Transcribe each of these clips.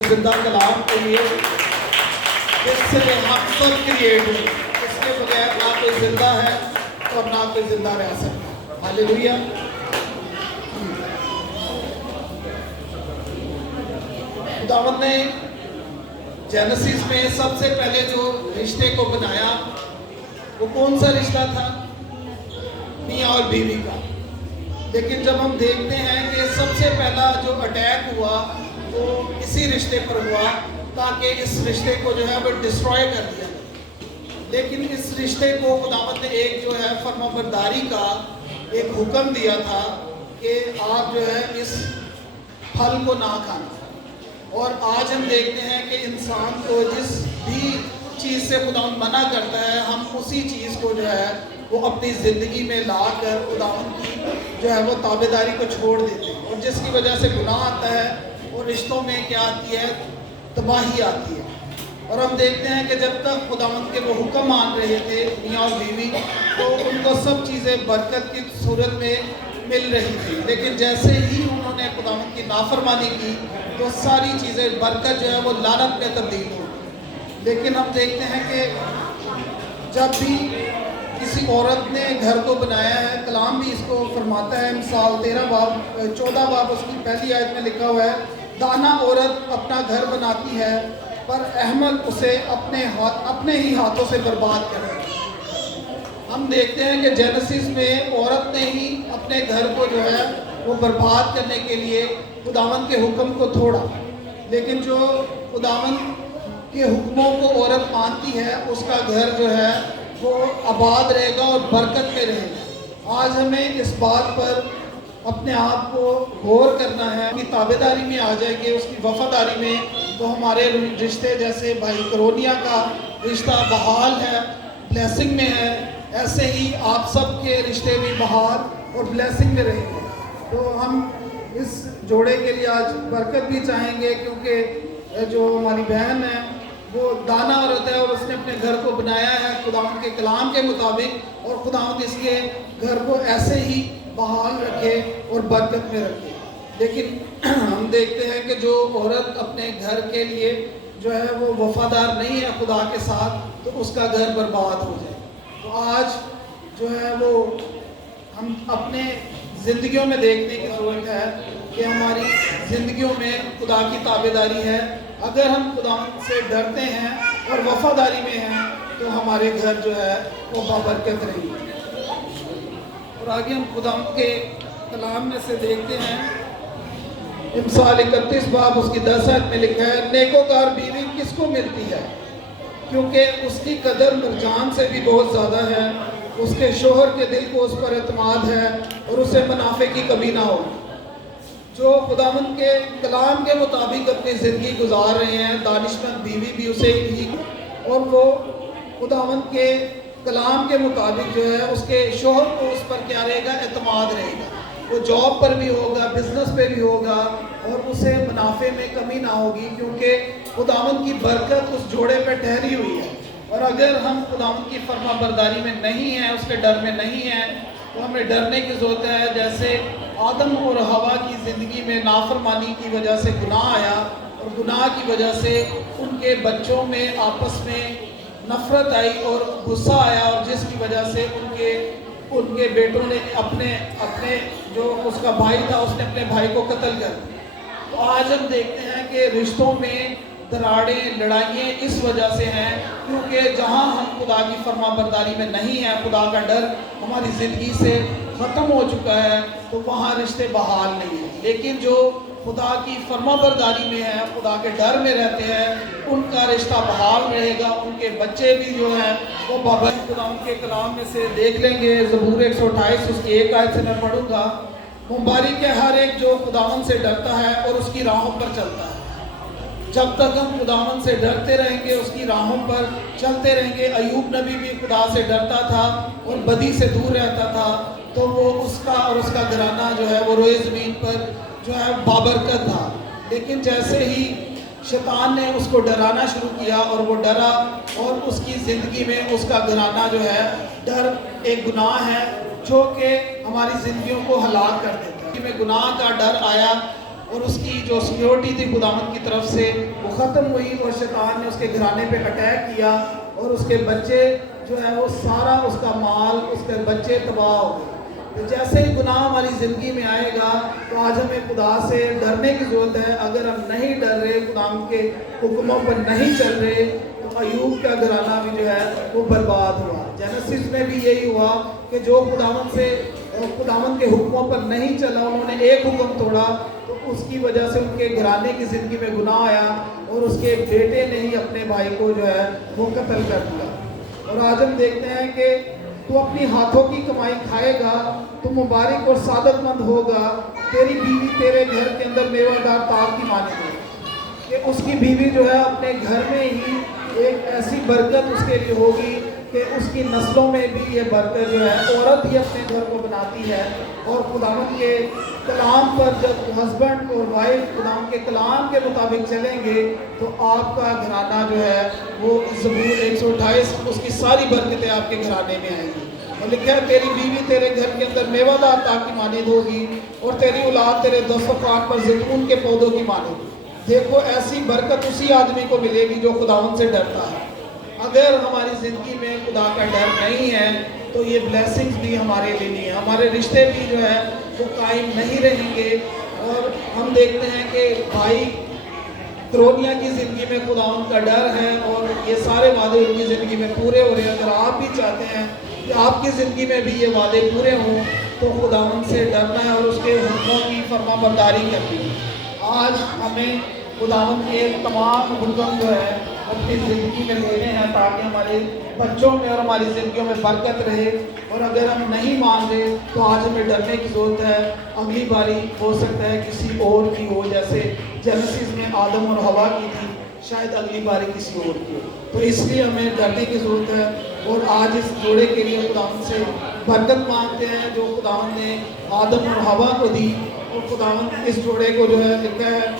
زندہ کلام کے لیے جس سے ہم سب کریٹ ہوئے، اس کے بغیر نہ کوئی زندہ ہے اور نہ کوئی زندہ رہ سکتا۔ ہاللیلویہ۔ خداوند نے جینیسس میں سب سے پہلے جو رشتے کو بنایا وہ کون سا رشتہ تھا؟ میاں اور بیوی کا۔ لیکن جب ہم دیکھتے ہیں کہ سب سے پہلا جو اٹیک ہوا وہ اسی رشتے پر ہوا تاکہ اس رشتے کو جو ہے وہ ڈسٹروائے کر دیا۔ لیکن اس رشتے کو خداوند نے ایک جو ہے فرمانبرداری کا ایک حکم دیا تھا کہ آپ جو ہے اس پھل کو نہ کھانا۔ اور آج ہم دیکھتے ہیں کہ انسان کو جس بھی چیز سے خداوند منع کرتا ہے ہم اسی چیز کو جو ہے وہ اپنی زندگی میں لا کر خداوند کی جو ہے وہ تابعداری کو چھوڑ دیتے ہیں، اور جس کی وجہ سے گناہ آتا ہے اور رشتوں میں کیا آتی ہے؟ تباہی آتی ہے۔ اور ہم دیکھتے ہیں کہ جب تک خداوند کے وہ حکم مان رہے تھے میاں اور بیوی تو ان کو سب چیزیں برکت کی صورت میں مل رہی تھی، لیکن جیسے ہی انہوں نے خداوند کی نافرمانی کی تو ساری چیزیں برکت جو ہے وہ لعنت میں تبدیل ہو گئی۔ لیکن ہم دیکھتے ہیں کہ جب بھی کسی عورت نے گھر کو بنایا ہے، کلام بھی اس کو فرماتا ہے، مثال 14 باب اس کی پہلی آیت میں لکھا ہوا ہے، دانا عورت اپنا گھر بناتی ہے پر احمق اسے اپنے ہی ہاتھوں سے برباد کرے۔ ہم دیکھتے ہیں کہ جینیسس میں عورت نے ہی اپنے گھر کو جو ہے وہ برباد کرنے کے لیے خداوند کے حکم کو توڑا، لیکن جو خداوند کے حکموں کو عورت مانتی ہے اس کا گھر جو ہے وہ آباد رہے گا اور برکت میں رہے گا۔ آج ہمیں اس بات پر اپنے آپ کو غور کرنا ہے کہ تابعداری میں آ جائیں گے، اس کی وفاداری میں، تو ہمارے رشتے جیسے بھائی کرونیا کا رشتہ بحال ہے، بلیسنگ میں ہے، ایسے ہی آپ سب کے رشتے بھی بحال اور بلیسنگ میں رہیں گے۔ تو ہم اس جوڑے کے لیے آج برکت بھی چاہیں گے، کیونکہ جو ہماری بہن ہے وہ دانا عورت ہے اور اس نے اپنے گھر کو بنایا ہے خداوند کے کلام کے مطابق، اور خداوند اس کے گھر کو ایسے ہی بحال رکھے اور برکت میں رکھے۔ لیکن ہم دیکھتے ہیں کہ جو عورت اپنے گھر کے لیے جو ہے وہ وفادار نہیں ہے خدا کے ساتھ تو اس کا گھر برباد ہو جائے۔ تو آج جو ہے وہ ہم اپنے زندگیوں میں دیکھنے کی ضرورت ہے کہ ہماری زندگیوں میں خدا کی تابعداری ہے۔ اگر ہم خدا سے ڈرتے ہیں اور وفاداری میں ہیں تو ہمارے گھر جو ہے وہ بابرکت رہیں گے۔ اور آگے ہم خدا کے کلام میں سے دیکھتے ہیں، امثال 31 باب اس کی 10 آیت میں لکھا ہے، نیکوکار بیوی کس کو ملتی ہے کیونکہ اس کی قدر مرجان سے بھی بہت زیادہ ہے، اس کے شوہر کے دل کو اس پر اعتماد ہے اور اسے منافع کی کمی نہ ہو۔ جو خداوند کے کلام کے مطابق اپنی زندگی گزار رہے ہیں، دانشمند بیوی بھی اسے ہی، اور وہ خداوند کے کلام کے مطابق جو ہے اس کے شوہر کو اس پر کیا رہے گا؟ اعتماد رہے گا۔ وہ جاب پر بھی ہوگا، بزنس پہ بھی ہوگا، اور اسے منافع میں کمی نہ ہوگی، کیونکہ خداوند کی برکت اس جوڑے پہ ٹھہری ہوئی ہے۔ اور اگر ہم خداوند کی فرما برداری میں نہیں ہیں، اس کے ڈر میں نہیں ہیں، تو ہمیں ڈرنے کی ضرورت ہے۔ جیسے آدم اور حوا کی زندگی میں نافرمانی کی وجہ سے گناہ آیا، اور گناہ کی وجہ سے ان کے بچوں میں آپس میں نفرت آئی اور غصہ آیا، اور جس کی وجہ سے ان کے بیٹوں نے اپنے جو اس کا بھائی تھا اس نے اپنے بھائی کو قتل کر دیا۔ تو آج ہم دیکھتے ہیں کہ رشتوں میں دراڑیں، لڑائیاں اس وجہ سے ہیں کیونکہ جہاں ہم خدا کی فرما برداری میں نہیں ہیں، خدا کا ڈر ہماری زندگی سے ختم ہو چکا ہے، تو وہاں رشتے بحال نہیں ہیں۔ لیکن جو خدا کی فرما برداری میں ہیں، خدا کے ڈر میں رہتے ہیں، ان کا رشتہ بحال رہے گا، ان کے بچے بھی جو ہیں وہ بابرکت۔ خدا ان کے کلام میں سے دیکھ لیں گے، زبور 128 اس کی 1 آیت سے میں پڑھوں گا، مبارک ہے ہر ایک جو خداوند سے ڈرتا ہے اور اس کی راہوں پر چلتا ہے۔ جب تک ہم خداوند سے ڈرتے رہیں گے، اس کی راہوں پر چلتے رہیں گے۔ ایوب نبی بھی خدا سے ڈرتا تھا اور بدی سے دور رہتا تھا، تو وہ اس کا گھرانہ جو ہے وہ روئے زمین پر جو ہے بابرکت تھا۔ لیکن جیسے ہی شیطان نے اس کو ڈرانا شروع کیا اور وہ ڈرا، اور اس کی زندگی میں اس کا گھرانہ جو ہے، ڈر ایک گناہ ہے جو کہ ہماری زندگیوں کو ہلاک کر دیتا ہے۔ میں گناہ کا ڈر آیا اور اس کی جو سیکیورٹی تھی خداوند کی طرف سے وہ ختم ہوئی، اور شیطان نے اس کے گھرانے پہ اٹیک کیا، اور اس کے بچے جو ہے وہ سارا اس کا مال، اس کے بچے تباہ ہو گئے۔ تو جیسے ہی گناہ ہماری زندگی میں آئے گا تو آج ہمیں خدا سے ڈرنے کی ضرورت ہے۔ اگر ہم نہیں ڈر رہے، خداوند کے حکموں پر نہیں چل رہے، تو ایوب کا گھرانہ بھی جو ہے وہ برباد ہوا۔ جینیسس میں بھی یہی ہوا کہ جو خداوند کے حکموں پر نہیں چلا، انہوں نے ایک حکم توڑا، تو اس کی وجہ سے ان کے گھرانے کی زندگی میں گناہ آیا، اور اس کے بیٹے نے ہی اپنے بھائی کو جو ہے وہ قتل کر دیا۔ اور آج ہم دیکھتے ہیں کہ تو اپنی ہاتھوں کی کمائی کھائے گا تو مبارک اور سعادت مند ہوگا، تیری بیوی تیرے گھر کے اندر میوہ دار تاغ کی مانند ہے، کہ اس کی بیوی جو ہے اپنے گھر میں ہی ایک ایسی برکت اس کے لیے ہوگی کہ اس کی نسلوں میں بھی یہ برکت جو ہے، عورت ہی اپنے گھر کو بناتی ہے۔ اور خداوند کے کلام پر جب ہسبینڈ اور وائف خداوند کے کلام کے مطابق چلیں گے تو آپ کا گھرانہ جو ہے وہ زبور 128 اس کی ساری برکتیں آپ کے گھرانے میں آئیں گی۔ اور لکھا ہے تیری بیوی تیرے گھر کے اندر میوہ دار تاغ کی مانند ہوگی، اور تیری اولاد تیرے دسترخوان پر زیتون کے پودوں کی مانند۔ دیکھو ایسی برکت اسی آدمی کو ملے گی جو خداوند سے ڈرتا ہے۔ اگر ہماری زندگی میں خدا کا ڈر نہیں ہے تو یہ بلیسنگز بھی ہمارے لیے نہیں ہے، ہمارے رشتے بھی جو ہے وہ قائم نہیں رہیں گے۔ اور ہم دیکھتے ہیں کہ بھائی کرونیا کی زندگی میں خداوند کا ڈر ہے، اور یہ سارے وعدے ان کی زندگی میں پورے ہو رہے ہیں۔ اگر آپ بھی چاہتے ہیں کہ آپ کی زندگی میں بھی یہ وعدے پورے ہوں تو خداوند سے ڈرنا ہے اور اس کے حکموں کی فرما برداری کرنی ہے۔ آج ہمیں خداوند کے تمام حکم جو ہے اپنی زندگی میں لینے ہیں تاکہ ہمارے بچوں میں اور ہماری زندگیوں میں برکت رہے۔ اور اگر ہم نہیں مان رہے تو آج ہمیں ڈرنے کی ضرورت ہے۔ اگلی باری ہو سکتا ہے کسی اور کی ہو، جیسے جینیسس میں آدم اور حوا کی تھی، شاید اگلی باری کسی اور کی ہو، تو اس لیے ہمیں ڈرنے کی ضرورت ہے۔ اور آج اس جوڑے کے لیے خداوند سے برکت مانگتے ہیں جو خداوند نے آدم اور حوا کو دی۔ اور خداوند اس جوڑے کو جو ہے لکھا ہے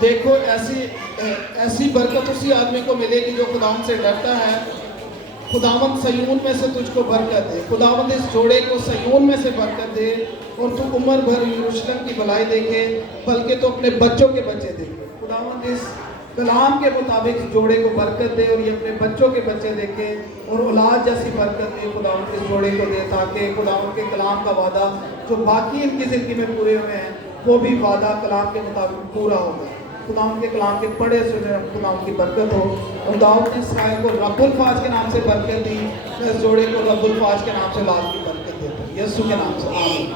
دیکھو ایسی برکت اسی آدمی کو ملے گی جو خداوند سے ڈرتا ہے۔ خداوند صیون میں سے تجھ کو برکت دے، خداوند اس جوڑے کو صیون میں سے برکت دے، اور تو عمر بھر یروشلم کی بھلائی دیکھے، بلکہ تو اپنے بچوں کے بچے دیکھے۔ خداوند اس کلام کے مطابق جوڑے کو برکت دے، اور یہ اپنے بچوں کے بچے دیکھے، اور اولاد جیسی برکت دے خداوند اس جوڑے کو دے، تاکہ خداوند کے کلام کا وعدہ جو باقی ان کی زندگی میں پورے ہوئے ہیں وہ بھی وعدہ کلام کے مطابق پورا ہوگا۔ خداوند کے کلام کے پڑھے سنے خداوند کی برکت ہو۔ اور داؤد نے اسرائیل کو رب الفاظ کے نام سے برکت دی، میں اس جوڑے کو رب الفاظ کے نام سے اولاد کی برکت دیتا ہوں، یسوع کے نام سے آمین۔